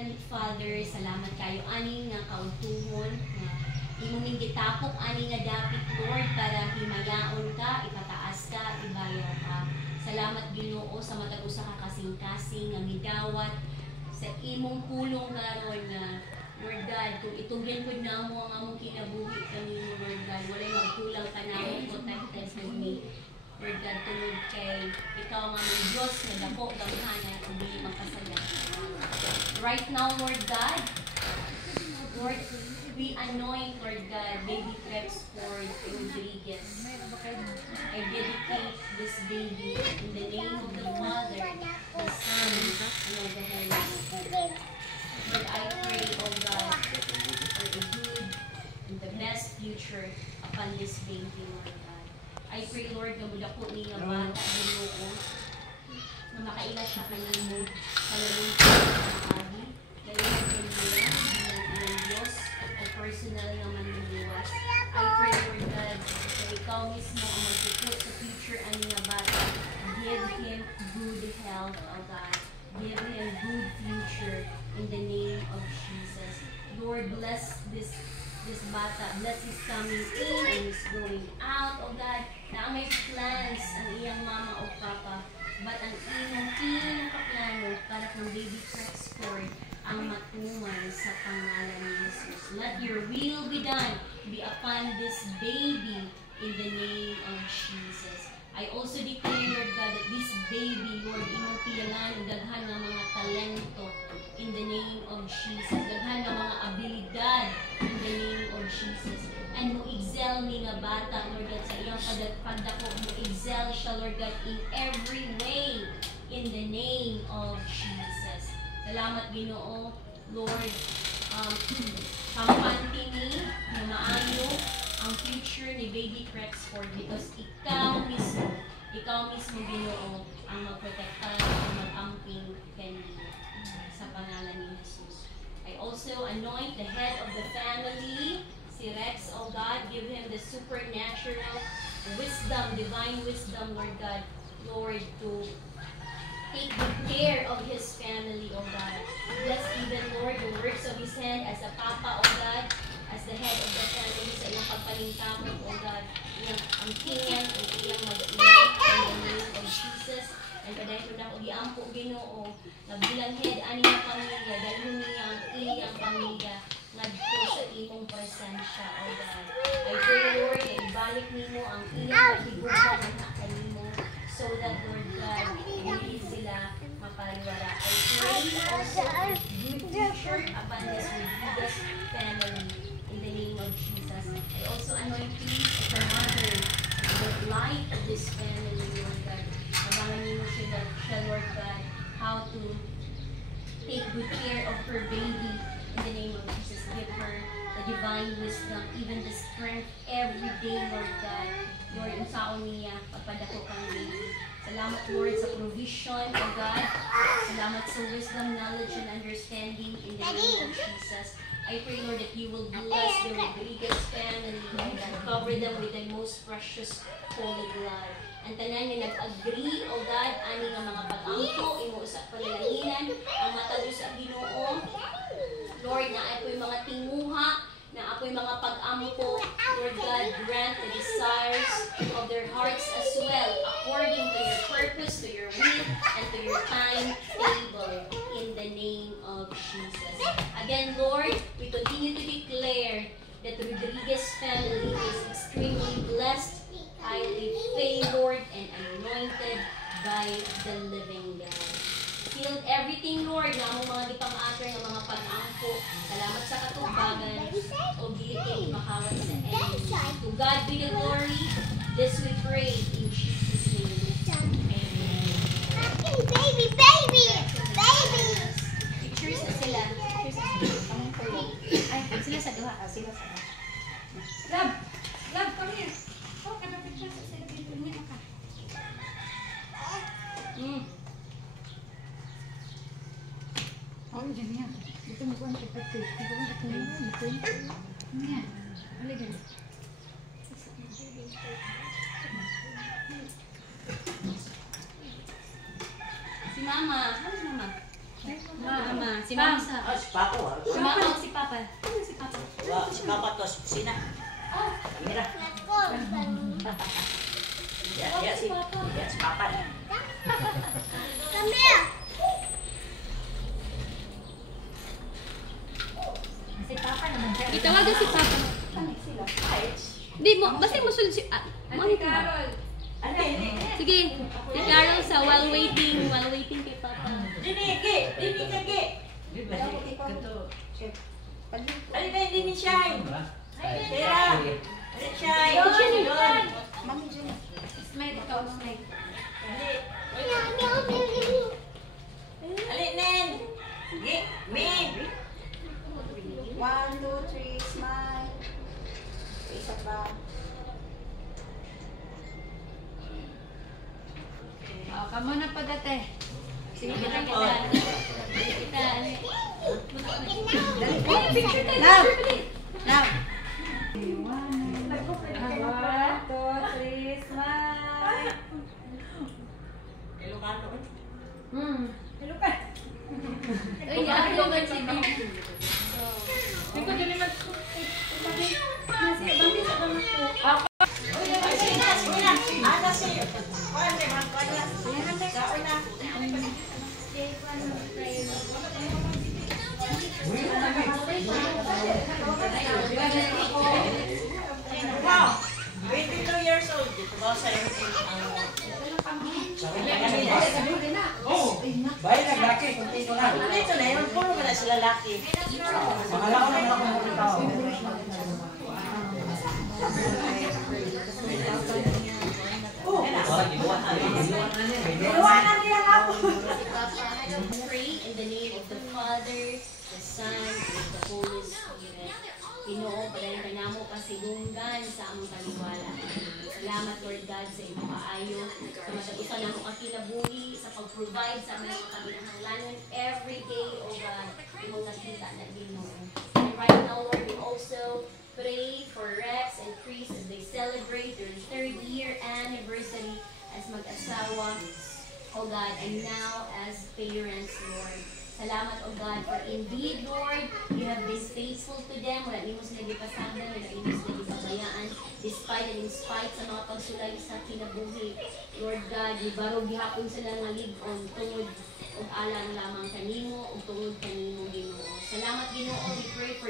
Heavenly Father, salamat kayo ani nga kautuhon nga imong gitapok ani nga dapit Lord para himayaon ka, ipataas ka, ibayaw ka. Salamat Ginoo sa matag usa ka kasing-kasing nga midawat sa imong pulong karon nga Lord God, kung itugyan po na mo ang among kinabuhi kami Lord God, walay magkulang ka na mo protected with me. Lord God, tungod kay ikaw nga mong Diyos na dako gamhanan kung hindi magpasagat. Right now, Lord God, Lord, we anoint, Lord God, baby Trexford Rodriguez. I dedicate this baby in the name of the Father, the Son, and of the Holy Spirit. Lord, I pray, oh God, for the good and the best future upon this baby, Lord God. I pray, Lord, na mula po niya bata, Ginoo, na makailas siya kanimo sa lalong pag-aabi. Dahil niya bilang ilang Diyos o personal na manluluwas. I pray, Lord God, na ikaw mismo ang magpuput sa future ani nga bata. Give him good health, oh God. Give him good future in the name of Jesus. Lord, bless this bata. Bless his coming in and his going out, oh God. Na may plans ang iyang mama o papa. But ang imong pinakaplano para kang baby Trexford ang matumay sa pangalan ni Jesus. Let your will be done be upon this baby in the name of Jesus. I also declare, Lord God, that this baby, Lord, imong piyalan ang daghan ng mga talento in the name of Jesus. Daghan ng mga abilidad in the name of Jesus. And mo excel ni nga bata, Lord God, sa iyang pagdako. Mo excel siya, Lord God, in every way in the name of Jesus. Salamat, Ginoo, Lord. Kampante ni na maayo ang future ni baby Trexford because ikaw mismo, Ginoo, ang magprotekta at mag-amping kanina sa pangalan ni Jesus. I also anoint the head of the family, si Rex, oh God, give him the supernatural wisdom, divine wisdom, Lord God, Lord, to take good care of his family, oh God. Bless even, Lord, the works of his hand as a papa, oh God, as the head of the family sa iyang pagpalingkamot, oh God, iyang angkingan, o iyang mag-ingat in the name of Jesus. And kadahil ko na ko giampo, Ginoo, nagbilang head ani nga pamilya, dahil niya ang iyang pamilya ngadto sa imong presensya, oh God. I pray, Lord, na ibalik nimo ang iyong kahigupan na kanimo so that, Lord God, hindi sila mapaliwala. I pray also for good future upon this Rodriguez family in the name of Jesus. I also anoint you as the mother, the light of this family, Lord God. Abangan nimo siya, Lord God, how to take good care of her baby in the name of Jesus. Give her the divine wisdom, even the strength every day, Lord God. Lord, unsaon niya, pagpadako kang baby. Salamat, Lord, sa provision, O God. Salamat sa wisdom, knowledge, and understanding in the name of Jesus. I pray, Lord, that you will bless the Rodriguez family, Lord God. Cover them with the most precious holy blood. Ang tanan nga nag-agree, O God, ani nga mga pag-angko, imo sa palalanginan, ang matag sa Ginoo. Lord, na ako'y mga tinguha, na ako'y mga pag-ampo, Lord God, grant the desires of their hearts as well, according to your purpose, to your will, and to your timetable, in the name of Jesus. Again, Lord, we continue to declare that the Rodriguez family is extremely blessed, highly favored, and anointed by the living God. Healed everything, Lord, na among mga gipang-ater ng mga pag-angko. Salamat sa katubagan o gilikay makawat sa enemy. To God be the glory. This we pray in Jesus' name. Amen. Baby, baby, baby. Pictures na sila. Pictures na sila. Ay, sila sa duha. Sila sa duha. Love, come here. Oh, kada picture sa sila dito. Hindi ka. Oh, dyan yan. Dito mo kuhan kita. Dito mo kuhan kita. Yan. Aligay. Si Mama. Ano si Mama? Mama. Si Mama sa... Ah, si Papo ah. Si Mama o si Papa? Ano si Papa? Wala, si Papa to, si Kusina. Oh, Kamera. Let's go. Ya, si Papa. Come here. Si Papa naman siya. itawagan si Papa. Di mo, basta mo sulod si... Mami ka. Ano yun? Sige, si Carol sa while waiting kay Papa. Dini, Gi! Ano ba yung Dini Shine? Tera! Ano Shine? Yun! Mami Jun. Smile ikaw, smile. Meow, meow, meow, meow. Alit, Nen! Gi! Min! 1, 2, 3, smile. Isa pa. Oh, kamo na pa dati. Sige, kita. Kita, ano. Dali. Picture tayo, Now. picture tayo. Now. 1, 2, 3, smile. Ilocano. Hello ka. Ay, ako naman si Bibi. Ikaw dali mag... Nasi, bandi sa kamay ko. Ana si... Kuan, may mga kuan na. Kaon na. Wow! 22 years old. Dito ba sa Baik na laki, kuntino na. Dito na yun. Puro mo na sila laki. Mahal ako naman ako ng tao. Pray in the name of the Father, the Son, and the Holy Spirit. Ginoo, padayon ka namo pasigunggan sa among paniwala. Salamat, Lord God, sa imong kaayo, sa matag-usa na mo kinabuhi, sa pag-provide sa among kaginahanglanon every day, O God, imong nakita na Ginoo. And right now, Lord, we also pray for Rex and Chris as they celebrate their 3rd year anniversary as mag-asawa, O God, and now as parents, Lord. Salamat, O God, for indeed, Lord, you have been faithful to them. Wala ni mo sila gipasagdan, wala ni mo sila gipabayaan, despite and in spite sa mga pagsulay sa kinabuhi. Lord God, gibarog gihapon sila nga lig-on tungod og alang lamang kanimo ug tungod kanimo, Ginoo. Salamat, Ginoo. We pray for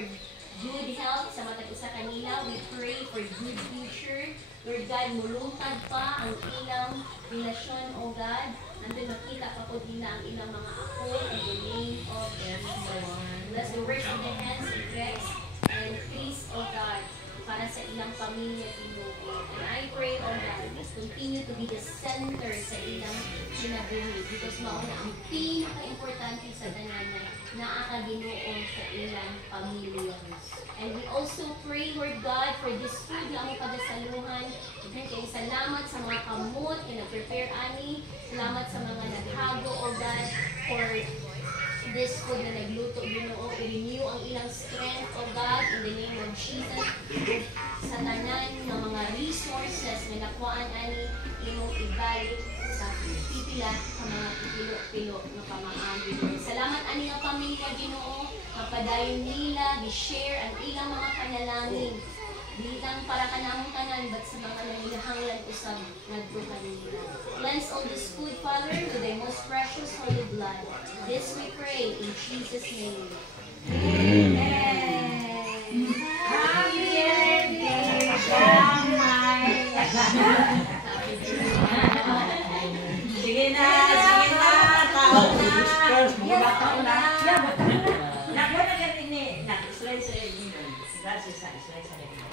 good health sa matag usa kanila. We pray for good future. Lord God, mulungkad pa ang ilang relasyon, O God. Nandun makita pa po din na ang ilang mga apo in the name of everyone. Bless the works of the hands of Rex and Chris, O God, para sa ilang pamilya, Ginoo. And I pray, O God, continue to be the center sa ilang kinabuhi because mauna ang pinaka-importante sa tanan na naaka Ginoo sa ilang pamilya. And we also pray, Lord God, for this food na among padasaluhan. Kaya salamat sa mga kamot na nag-prepare ani. Salamat sa mga naghago, O God, for this food na nagluto, Ginoo. I-renew ang ilang strength, O God, in the name of Jesus. Sa tanan ng mga resources na nakuhaan ani, imong ibalik sa pipila sa mga pipilo-pilo na pamaagi. Salamat ani ang pamilya, Ginoo. Kapadayon nila, gi-share ang ilang mga panalangin. Di lang para ka namong tanan, but sa mga nangilahanglan usab nagtukan nila. Cleanse all this food, Father, with thy most precious holy blood. This we pray in Jesus' name. Amen. Happy birthday, Shamay. Sige na! Taon na! Taon na. Nakuha na ganun ni. Nak-slice sa inyo. Gracias sa slice sa inyo.